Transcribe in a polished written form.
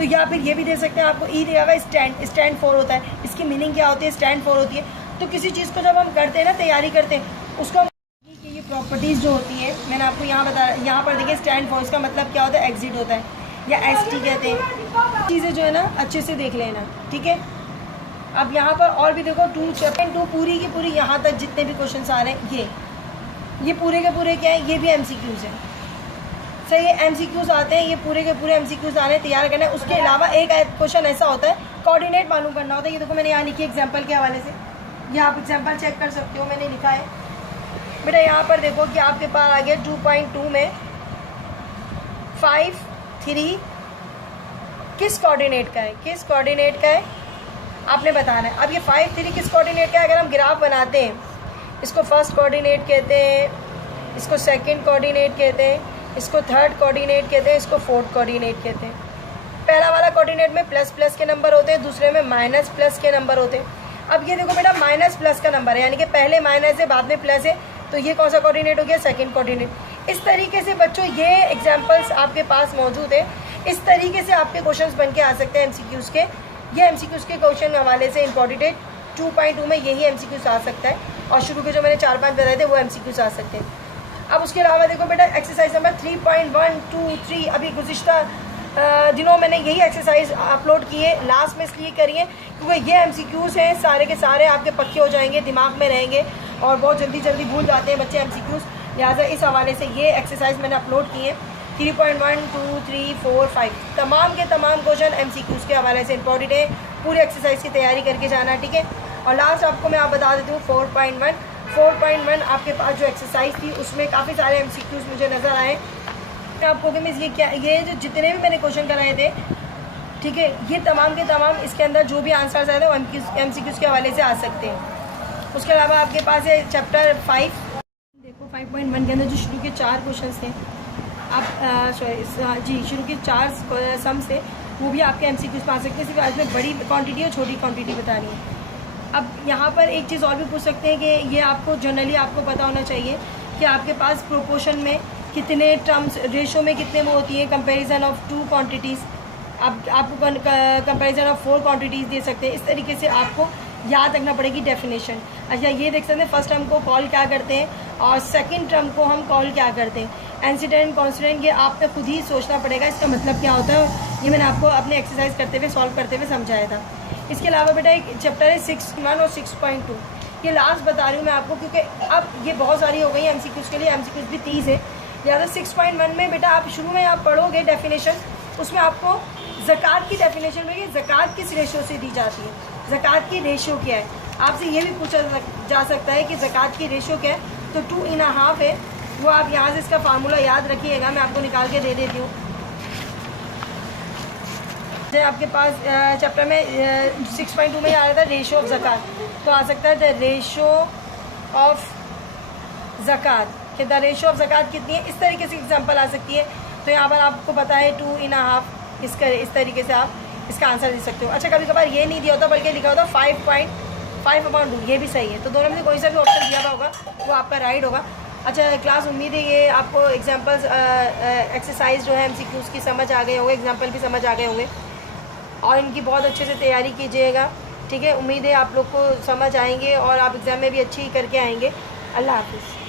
तो या फिर ये भी दे सकते हैं आपको ई दिया हुआ स्टैंड फॉर होता है, इसकी मीनिंग क्या होती है, स्टैंड फॉर होती है। तो किसी चीज़ को जब हम करते हैं ना, तैयारी करते हैं, उसको हम कि ये प्रॉपर्टीज़ जो होती है मैंने आपको यहाँ बताया, यहाँ पर देखिए स्टैंड फॉर, इसका मतलब क्या होता है, एग्जिट होता है या ST कहते हैं। चीज़ें जो है ना अच्छे से देख लेना, ठीक है। अब यहाँ पर और भी देखो 2 पूरी की पूरी यहाँ तक जितने भी क्वेश्चन आ रहे हैं ये पूरे के पूरे क्या है, ये भी MCQs है, सही है। MCQs आते हैं, ये पूरे के पूरे MCQs आ रहे हैं, तैयार करना है। उसके अलावा एक क्वेश्चन ऐसा होता है कोऑर्डिनेट मालूम करना होता है। ये देखो मैंने यहाँ लिखी एग्जाम्पल के हवाले से, ये आप एग्जाम्पल चेक कर सकते हो, मैंने लिखा है बेटा। यहाँ पर देखो कि आपके पास आ गया 2.2 में 5, 3 किस कोऑर्डिनेट का है, किस कोऑर्डिनेट का है आपने बताना है। अब ये 5, 3 किस कोऑर्डिनेट का है, अगर हम ग्राफ बनाते हैं, इसको फर्स्ट कोऑर्डिनेट कहते हैं, इसको सेकंड कोऑर्डिनेट कहते हैं, इसको थर्ड कोऑर्डिनेट कहते हैं, इसको फोर्थ कोऑर्डिनेट कहते हैं। पहला वाला कोऑर्डिनेट में प्लस प्लस के नंबर होते हैं, दूसरे में माइनस प्लस के नंबर होते हैं। अब ये देखो बेटा माइनस प्लस का नंबर है, यानी कि पहले माइनस है बाद में प्लस है, तो ये कौन सा कोऑर्डिनेट हो गया, सेकंड कोऑर्डिनेट। इस तरीके से बच्चों ये एग्जाम्पल्स आपके पास मौजूद है। इस तरीके से आपके क्वेश्चन बन के आ सकते हैं MCQs के। ये MCQs के क्वेश्चन हवाले से इम्पॉर्टेंट है। 2.2 में यही MCQs आ सकता है, और शुरू के जो मैंने 4-5 बताए थे वो MCQs आ सकते हैं। अब उसके अलावा देखो बेटा एक्सरसाइज नंबर 3.123, अभी गुज़िश्ता दिनों मैंने यही एक्सरसाइज अपलोड की है, लास्ट में इसलिए करिए क्योंकि ये MCQs हैं, सारे के सारे आपके पक्के हो जाएंगे, दिमाग में रहेंगे और बहुत जल्दी भूल जाते हैं बच्चे MCQs। लिहाजा इस हवाले से ये एक्सरसाइज मैंने अपलोड की है। 3.1, 2, 3, 4, 5 तमाम के तमाम क्वेश्चन MCQs के हवाले से इंपॉर्टेंट है। पूरी एक्सरसाइज की तैयारी करके जाना, ठीक है। और लास्ट आपको मैं बता देती हूँ 4.1 आपके पास जो एक्सरसाइज थी उसमें काफ़ी सारे MCQs मुझे नज़र आए। आपको कि मिस ये क्या, ये जो जितने भी मैंने क्वेश्चन कराए थे, ठीक है, ये तमाम के तमाम इसके अंदर जो भी आंसर्स आए थे वो MCQs के हवाले से आ सकते हैं। उसके अलावा आपके पास है चैप्टर 5, देखो 5.1 के अंदर जो शुरू के 4 क्वेश्चन थे, आप शुरू के 4 सम्स थे, वो भी आपके MCQs में आ सकते हैं। सिर्फ आज में बड़ी क्वांटिटी और छोटी क्वांटिटी बतानी है। अब यहाँ पर एक चीज़ और भी पूछ सकते हैं कि ये आपको जनरली आपको पता होना चाहिए कि आपके पास प्रोपोर्शन में कितने टर्म्स, रेशो में कितने में होती है, कंपैरिजन ऑफ 2 क्वांटिटीज़, आपको कंपैरिजन ऑफ 4 क्वांटिटीज़ दे सकते हैं। इस तरीके से आपको याद रखना पड़ेगी डेफिनेशन। अच्छा ये देख सकते हैं फर्स्ट टर्म को कॉल क्या करते हैं और सेकंड टर्म को हम कॉल क्या करते हैं। एंसीडेंट कॉन्स्टेंट ये आपको खुद ही सोचना पड़ेगा इसका मतलब क्या होता है। ये मैंने आपको अपने एक्सरसाइज करते हुए सॉल्व करते हुए समझाया था। इसके अलावा बेटा एक चैप्टर है 6.1 और 6.2, ये लास्ट बता रही हूँ मैं आपको क्योंकि अब ये बहुत सारी हो गई है MCQs के लिए। MCQs भी 30 है। लिहाजा 6.1 में बेटा आप शुरू में आप पढ़ोगे डेफिनेशन, उसमें आपको ज़कात की डेफिनेशन मिलेगी। ज़कात किस रेशो से दी जाती है, ज़कात की रेशो क्या है। आपसे ये भी पूछा जा सकता है कि ज़कात की रेशो क्या है, तो 2.5 है। वो आप यहाँ से इसका फार्मूला याद रखिएगा, मैं आपको निकाल के दे देती हूँ। आपके पास चैप्टर में 6.2 में आ रहा था रेशो ऑफ ज़कात, तो आ सकता है द रेशो ऑफ ज़कात, कि द रेशो ऑफ ज़कात कितनी है। इस तरीके से एग्जांपल आ सकती है। तो यहाँ पर आपको पता है 2.5, इस तरीके से आप इसका आंसर दे सकते हो। अच्छा कभी कभार ये नहीं दिया होता बल्कि लिखा होता 5.5/2, ये भी सही है। तो दोनों में से कोई सा भी ऑप्शन दिया हुआ होगा वो आपका राइट होगा। अच्छा क्लास, उम्मीद है ये आपको एग्जाम्पल्स एक्सरसाइज जो है MCQs की समझ आ गए होंगे, एग्जाम्पल भी समझ आ गए होंगे और इनकी बहुत अच्छे से तैयारी कीजिएगा, ठीक है। उम्मीद है आप लोग को समझ आएंगे और आप एग्ज़ाम में भी अच्छी करके आएंगे। अल्लाह हाफिज़।